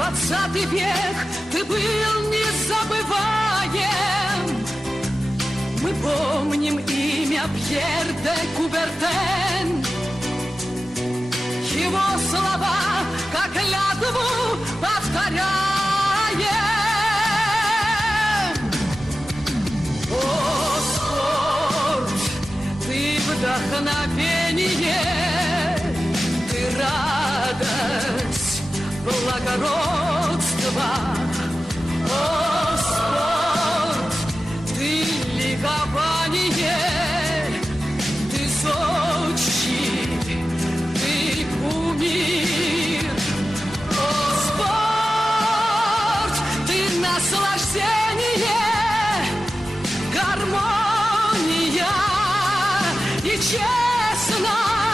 Двадцатый век, ты был незабываем. Мы помним имя Пьер де Кубертен. Его слова, как клятву, повторяем. О, спорт, ты вдохновение, ты радость, благородство. О, спорт, ты ликование, ты Сочи, ты кумир. О, спорт, ты наслаждение, гармония и честность.